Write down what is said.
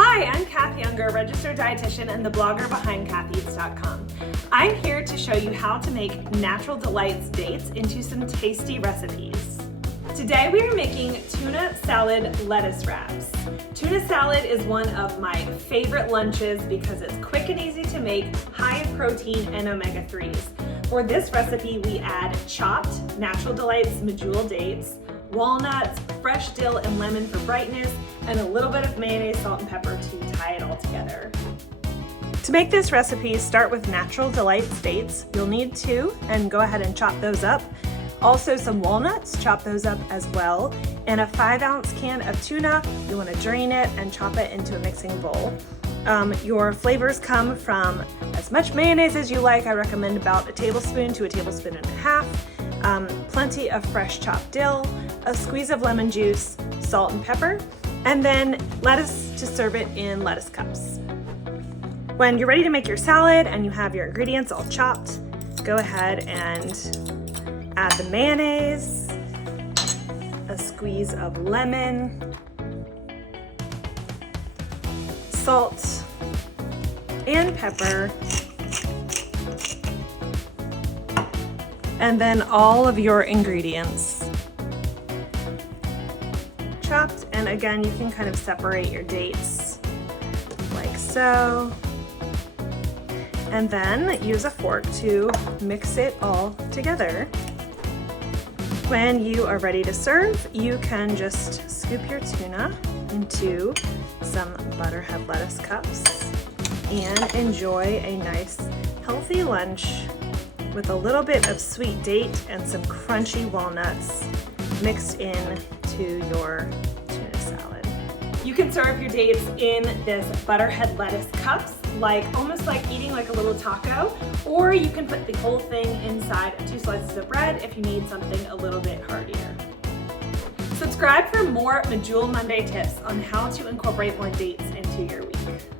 Hi, I'm Kath Younger, Registered Dietitian and the blogger behind KathEats.com. I'm here to show you how to make Natural Delights dates into some tasty recipes. Today we are making tuna salad lettuce wraps. Tuna salad is one of my favorite lunches because it's quick and easy to make, high in protein and omega-3s. For this recipe, we add chopped Natural Delights Medjool dates, walnuts, fresh dill and lemon for brightness, and a little bit of mayonnaise, salt, and pepper to tie it all together. To make this recipe, start with Natural Delights dates. You'll need 2, and go ahead and chop those up. Also some walnuts, chop those up as well. And a 5-ounce can of tuna, you want to drain it and chop it into a mixing bowl. Your flavors come from as much mayonnaise as you like. I recommend about a tablespoon to a tablespoon and a half. Plenty of fresh chopped dill, a squeeze of lemon juice, salt and pepper, and then lettuce to serve it in lettuce cups. When you're ready to make your salad and you have your ingredients all chopped, go ahead and add the mayonnaise, a squeeze of lemon, salt and pepper, and then all of your ingredients chopped. And again, you can kind of separate your dates like so, and then use a fork to mix it all together. When you are ready to serve, you can just scoop your tuna into some butterhead lettuce cups and enjoy a nice healthy lunch with a little bit of sweet date and some crunchy walnuts mixed in to your tuna salad. You can serve your dates in this butterhead lettuce cups, almost like eating like a little taco, or you can put the whole thing inside of 2 slices of bread if you need something a little bit heartier. Subscribe for more Medjool Monday tips on how to incorporate more dates into your week.